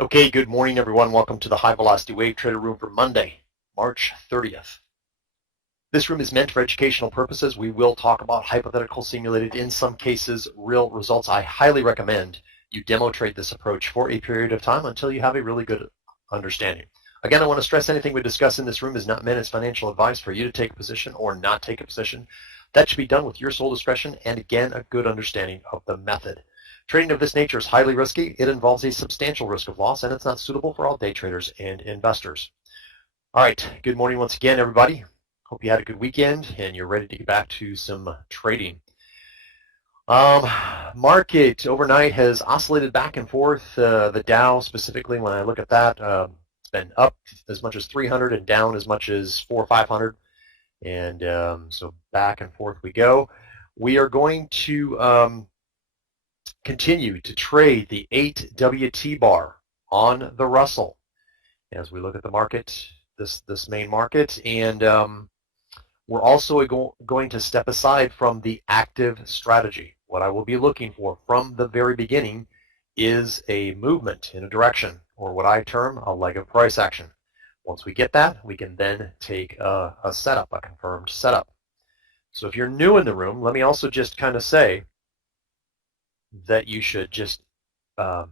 Okay, good morning, everyone. Welcome to the High Velocity Wave Trader Room for Monday, March 30th. This room is meant for educational purposes. We will talk about hypothetical, simulated, in some cases, real results. I highly recommend you demo trade this approach for a period of time until you have a really good understanding. Again, I want to stress anything we discuss in this room is not meant as financial advice for you to take a position or not take a position. That should be done with your sole discretion and, again, a good understanding of the method. Trading of this nature is highly risky. It involves a substantial risk of loss, and it's not suitable for all day traders and investors. All right, good morning once again, everybody. Hope you had a good weekend and you're ready to get back to some trading. Market overnight has oscillated back and forth. The Dow specifically, when I look at that, it's been up as much as 300 and down as much as 400 or 500. And so back and forth we go. We are going to continue to trade the 8 WT bar on the Russell as we look at the market, this main market, and we're also going to step aside from the active strategy. What I will be looking for from the very beginning is a movement in a direction, or what I term a leg of price action. Once we get that, we can then take a setup, a confirmed setup. So if you're new in the room, let me also just kind of say that you should just kind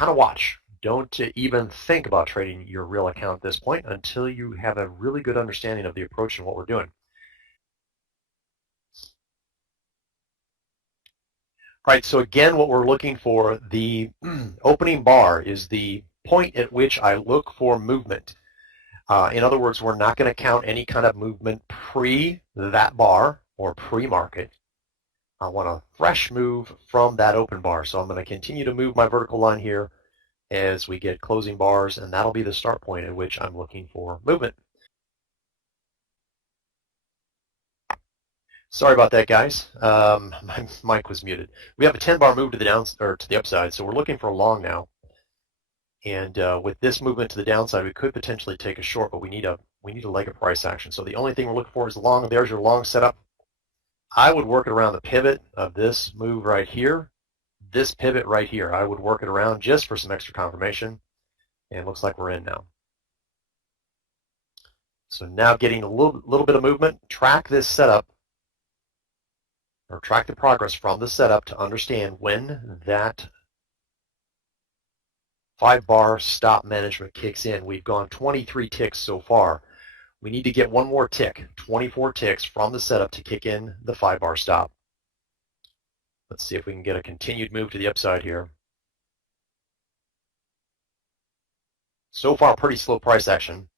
of watch. Don't even think about trading your real account at this point until you have a really good understanding of the approach and what we're doing. All right, so again, what we're looking for, the opening bar is the point at which I look for movement. In other words, we're not going to count any kind of movement pre that bar or pre-market. I want a fresh move from that open bar. So I'm going to continue to move my vertical line here as we get closing bars, and that'll be the start point at which I'm looking for movement. Sorry about that, guys. My mic was muted. We have a 10-bar move to the down or to the upside, so we're looking for a long now. And with this movement to the downside, we could potentially take a short, but we need a leg of price action. So the only thing we're looking for is the long. There's your long setup. I would work it around the pivot of this move right here, this pivot right here. I would work it around just for some extra confirmation, and it looks like we're in now. So now getting a little bit of movement, track this setup, or track the progress from the setup to understand when that 5-bar stop management kicks in. We've gone 23 ticks so far. We need to get one more tick, 24 ticks from the setup to kick in the 5-bar stop. Let's see if we can get a continued move to the upside here. So far, pretty slow price action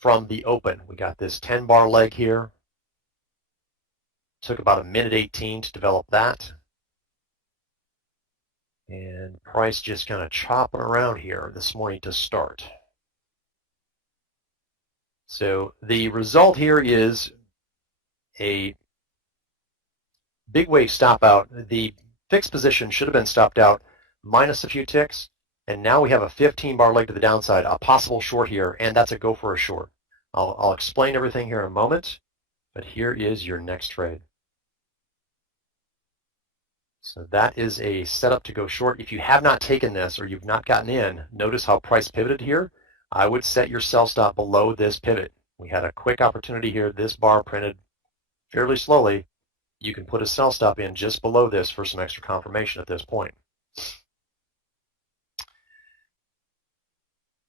from the open. We got this 10-bar leg here. Took about 1:18 to develop that. And price just kind of chopping around here this morning to start. So the result here is a big wave stop out. The fixed position should have been stopped out minus a few ticks, and now we have a 15-bar leg to the downside, a possible short here, and that's a go for a short. I'll explain everything here in a moment, but here is your next trade. So that is a setup to go short. If you have not taken this or you've not gotten in, notice how price pivoted here. I would set your sell stop below this pivot. We had a quick opportunity here. This bar printed fairly slowly. You can put a sell stop in just below this for some extra confirmation at this point.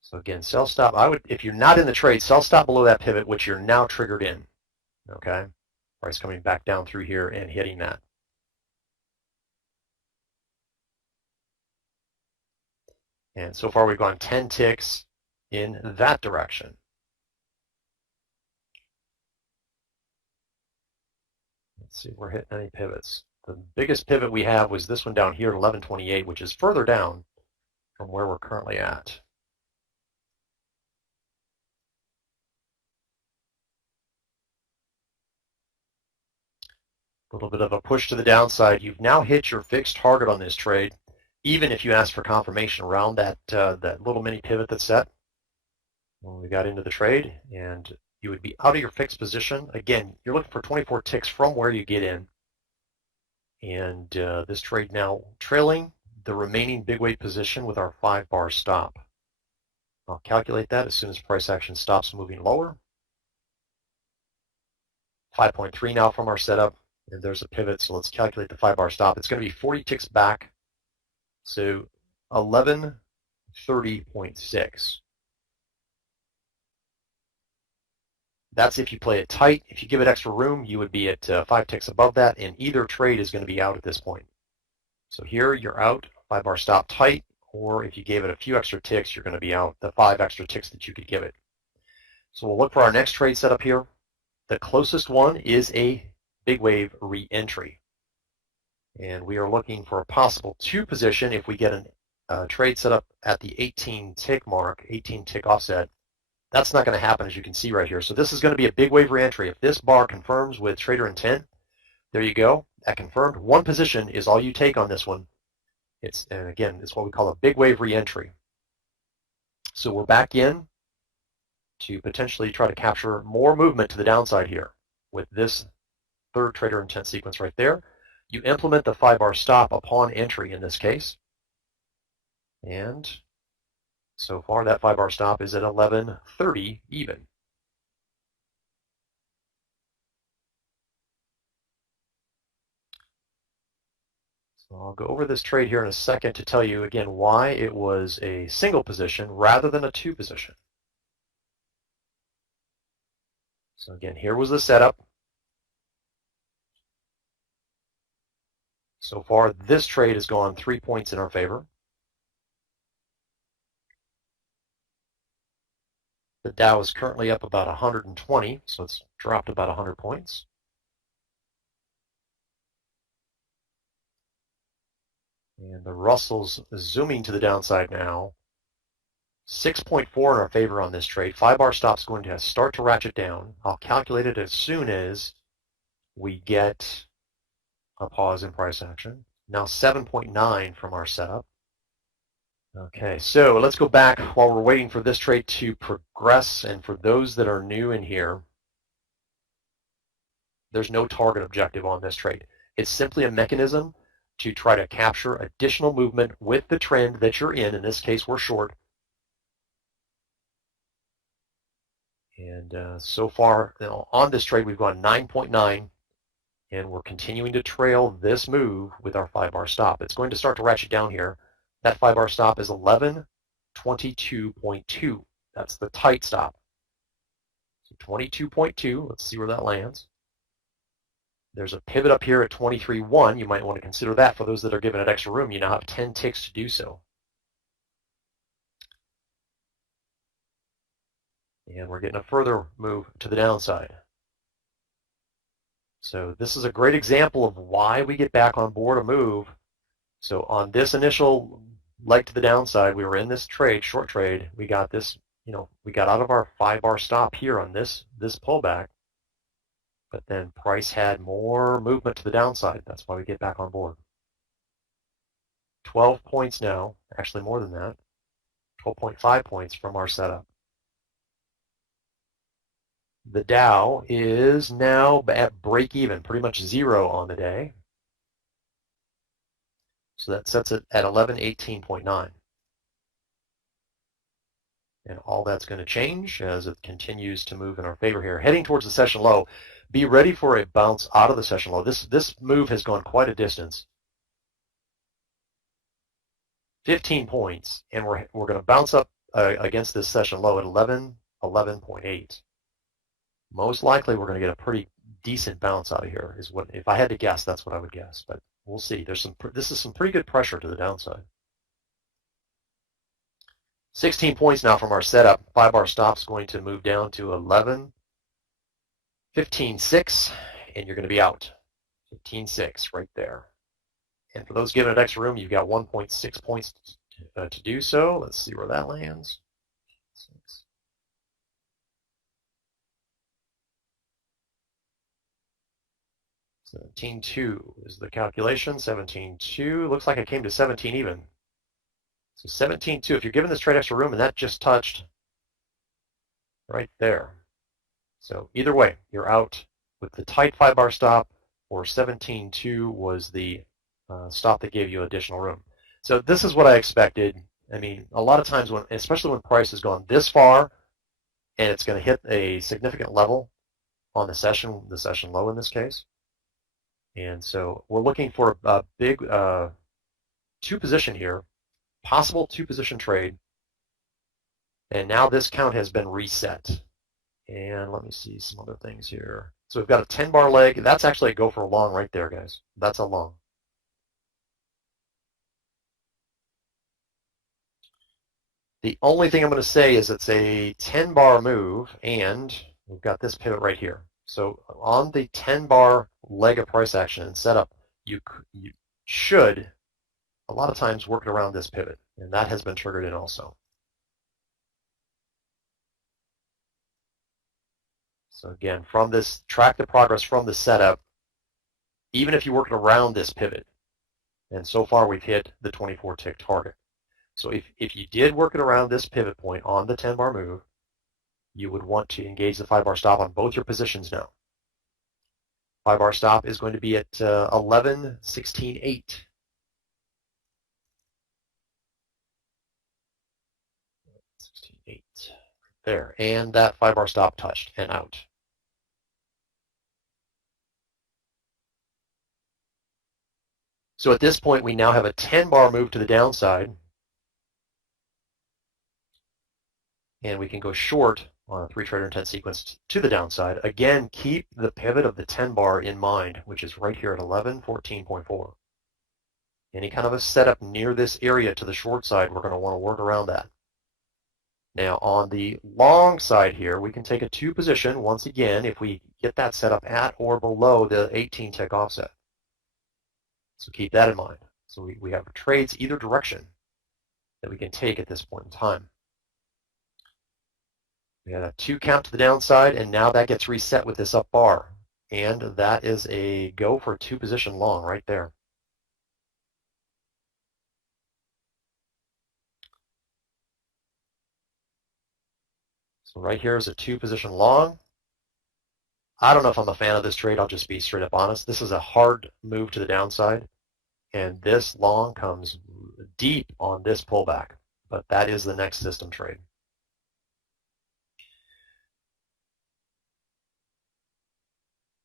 So again, sell stop. If you're not in the trade, sell stop below that pivot, which you're now triggered in. Okay, price coming back down through here and hitting that. And so far we've gone 10 ticks in that direction. Let's see if we're hitting any pivots. The biggest pivot we have was this one down here at 1128, which is further down from where we're currently at. A little bit of a push to the downside. You've now hit your fixed target on this trade, even if you ask for confirmation around that little mini pivot that's set when we got into the trade, and you would be out of your fixed position. Again, you're looking for 24 ticks from where you get in, and this trade now trailing the remaining big wave position with our 5-bar stop. I'll calculate that as soon as price action stops moving lower. 5.3 now from our setup, and there's a pivot, so let's calculate the 5-bar stop. It's going to be 40 ticks back, so 1130.6. That's if you play it tight. If you give it extra room, you would be at 5 ticks above that, and either trade is going to be out at this point. So here you're out, 5-bar stop tight, or if you gave it a few extra ticks, you're going to be out the 5 extra ticks that you could give it. So we'll look for our next trade setup here. The closest one is a big wave re-entry. And we are looking for a possible 2 position if we get a trade set up at the 18 tick mark, 18 tick offset. That's not going to happen, as you can see right here. So this is going to be a big wave re-entry. If this bar confirms with trader intent, there you go. That confirmed. 1 position is all you take on this one. And again, it's what we call a big wave re-entry. So we're back in to potentially try to capture more movement to the downside here with this 3rd trader intent sequence right there. You implement the 5-bar stop upon entry in this case. And so far that 5-bar stop is at 1130 even. So I'll go over this trade here in a second to tell you again why it was a single position rather than a 2 position. So again, here was the setup. So far, this trade has gone 3 points in our favor. The Dow is currently up about 120, so it's dropped about 100 points. And the Russell's zooming to the downside now. 6.4 in our favor on this trade. 5-bar stop's going to start to ratchet down. I'll calculate it as soon as we get a pause in price action. Now 7.9 from our setup. Okay, so let's go back while we're waiting for this trade to progress. And for those that are new in here, there's no target objective on this trade. It's simply a mechanism to try to capture additional movement with the trend that you're in. In this case, we're short. And so far, on this trade, we've gone 9.9, and we're continuing to trail this move with our 5-bar stop. It's going to start to ratchet down here. That 5-bar stop is 1122.2. That's the tight stop. So 22.2, let's see where that lands. There's a pivot up here at 23.1. You might want to consider that for those that are given it extra room. You now have 10 ticks to do so. And we're getting a further move to the downside. So this is a great example of why we get back on board a move. So on this initial leg to the downside, we were in this trade, short trade. We got this, we got out of our 5-bar stop here on this pullback. But then price had more movement to the downside. That's why we get back on board. 12 points now, actually more than that. 12.5 points from our setup. The Dow is now at break even, pretty much 0 on the day. So that sets it at 1118.9. And all that's going to change as it continues to move in our favor here. Heading towards the session low, be ready for a bounce out of the session low. This move has gone quite a distance. 15 points, and we're going to bounce up against this session low at 11.8. Most likely we're going to get a pretty decent bounce out of here. Is what, if I had to guess, that's what I would guess. But we'll see. This is some pretty good pressure to the downside. 16 points now from our setup. 5-bar stop's going to move down to 11.15.6, and you're going to be out. 15.6 right there. And for those giving it extra room, you've got 1.6 points to do so. Let's see where that lands. 17.2 is the calculation. 17.2. Looks like I came to 17 even. So 17.2. If you're given this trade extra room, and that just touched right there. So either way, you're out with the tight 5-bar stop, or 17.2 was the stop that gave you additional room. So this is what I expected. I mean, a lot of times, especially when price has gone this far, and it's going to hit a significant level on the session low in this case. And so we're looking for a big two-position here, possible two-position trade. And now this count has been reset. And let me see some other things here. So we've got a 10-bar leg. That's actually a go for a long right there, guys. That's a long. The only thing I'm going to say is it's a 10-bar move, and we've got this pivot right here. So on the 10-bar leg of price action and setup, you should, a lot of times, work it around this pivot, and that has been triggered in also. So again, from this, track the progress from the setup, even if you work it around this pivot. And so far, we've hit the 24-tick target. So if you did work it around this pivot point on the 10-bar move, you would want to engage the 5-bar stop on both your positions now. 5-bar stop is going to be at 11.16.8. There, and that 5-bar stop touched and out. So at this point, we now have a 10-bar move to the downside, and we can go short on a 3-trader intent sequence to the downside. Again, keep the pivot of the 10-bar in mind, which is right here at 11.14.4. Any kind of a setup near this area to the short side, we're going to want to work around that. Now, on the long side here, we can take a 2 position once again if we get that setup at or below the 18-tick offset. So keep that in mind. So we have trades either direction that we can take at this point in time. We had a 2 count to the downside, and now that gets reset with this up bar. And that is a go for a 2 position long right there. So right here is a 2 position long. I don't know if I'm a fan of this trade. I'll just be straight up honest. This is a hard move to the downside, and this long comes deep on this pullback. But that is the next system trade.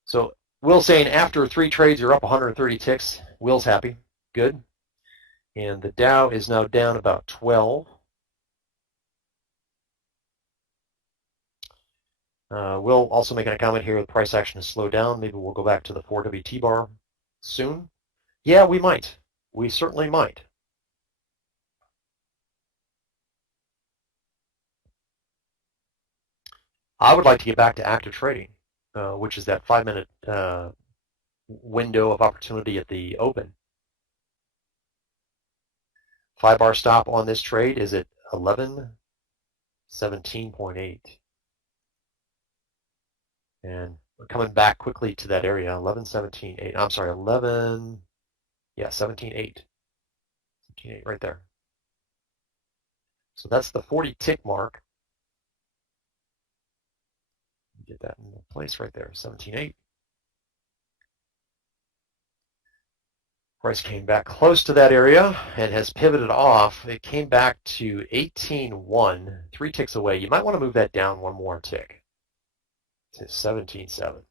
So Will's saying after 3 trades, you're up 130 ticks. Will's happy. Good. And the Dow is now down about 12. Will also making a comment here, the price action has slowed down. Maybe we'll go back to the 4WT bar soon. Yeah, we might. We certainly might. I would like to get back to active trading, which is that 5-minute window of opportunity at the open. 5-bar stop on this trade is at 11.17.8. And we're coming back quickly to that area, 11.17.8. I'm sorry, 17.8. 17.8 right there. So that's the 40-tick mark. Get that in place right there, 17.8. Price came back close to that area and has pivoted off. It came back to 18.1, 3 ticks away. You might want to move that down 1 more tick to 17.7.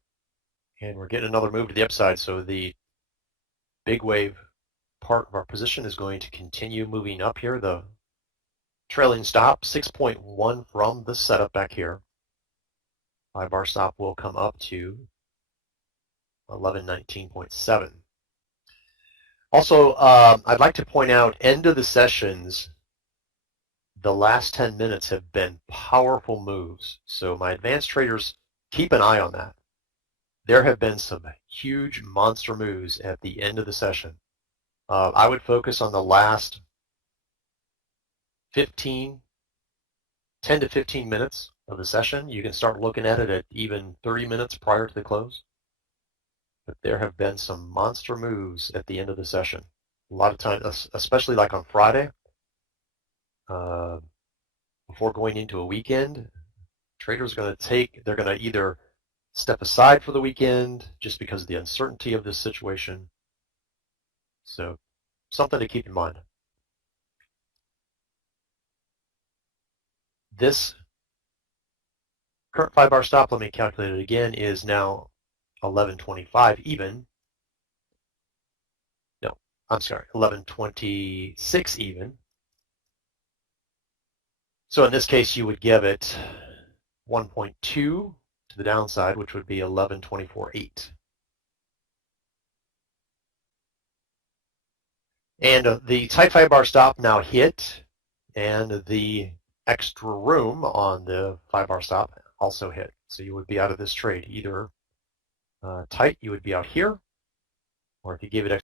And we're getting another move to the upside, so the big wave part of our position is going to continue moving up here. The trailing stop, 6.1 from the setup back here. 5-bar stop will come up to 11.19.7. Also, I'd like to point out, end of the sessions, the last 10 minutes have been powerful moves. So my advanced traders, keep an eye on that. There have been some huge monster moves at the end of the session. I would focus on the last 10 to 15 minutes of the session. You can start looking at it at even 30 minutes prior to the close. But there have been some monster moves at the end of the session. A lot of times, especially like on Friday, before going into a weekend, traders are going to they're going to either step aside for the weekend just because of the uncertainty of this situation. So something to keep in mind. this current 5-bar stop, let me calculate it again, is now 11.25 even. No, I'm sorry, 11.26 even. So in this case, you would give it 1.2 to the downside, which would be 11.24.8. And the tight 5-bar stop now hit, and the extra room on the 5-bar stop also hit. So you would be out of this trade. Either tight, you would be out here, or if you gave it